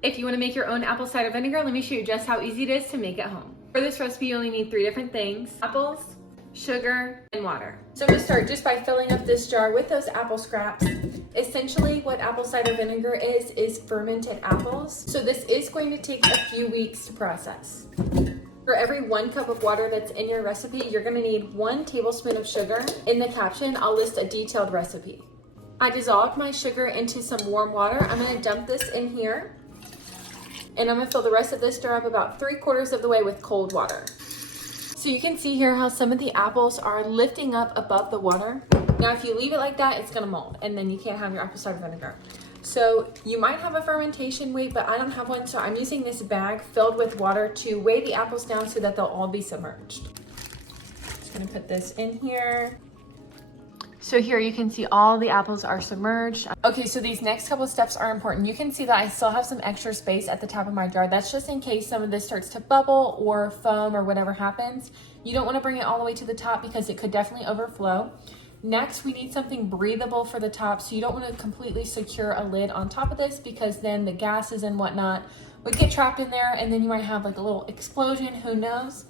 If you want to make your own apple cider vinegar, let me show you just how easy it is to make at home. For this recipe, you only need 3 different things: apples, sugar, and water. So I'm going to start just by filling up this jar with those apple scraps. Essentially, what apple cider vinegar is fermented apples. So this is going to take a few weeks to process. For every 1 cup of water that's in your recipe, you're going to need 1 tablespoon of sugar. In the caption, I'll list a detailed recipe. I dissolved my sugar into some warm water. I'm going to dump this in here. And I'm going to fill the rest of this jar up about 3/4 of the way with cold water. So you can see here how some of the apples are lifting up above the water. Now, if you leave it like that, it's going to mold, and then you can't have your apple cider vinegar. So you might have a fermentation weight, but I don't have one, so I'm using this bag filled with water to weigh the apples down so that they'll all be submerged. Just going to put this in here. So here you can see all the apples are submerged. Okay, so these next couple of steps are important. You can see that I still have some extra space at the top of my jar. That's just in case some of this starts to bubble or foam or whatever happens. You don't want to bring it all the way to the top because it could definitely overflow. Next, we need something breathable for the top. So you don't want to completely secure a lid on top of this because then the gases and whatnot would get trapped in there and then you might have like a little explosion, who knows?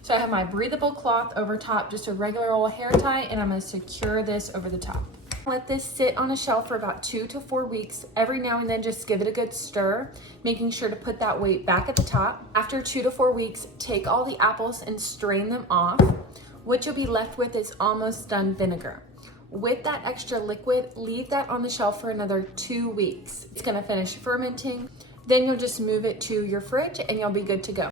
So I have my breathable cloth over top, just a regular old hair tie, and I'm going to secure this over the top. Let this sit on a shelf for about 2 to 4 weeks. Every now and then just give it a good stir, making sure to put that weight back at the top. After 2 to 4 weeks, take all the apples and strain them off. What you'll be left with is almost done vinegar. With that extra liquid, leave that on the shelf for another 2 weeks. It's going to finish fermenting. Then you'll just move it to your fridge and you'll be good to go.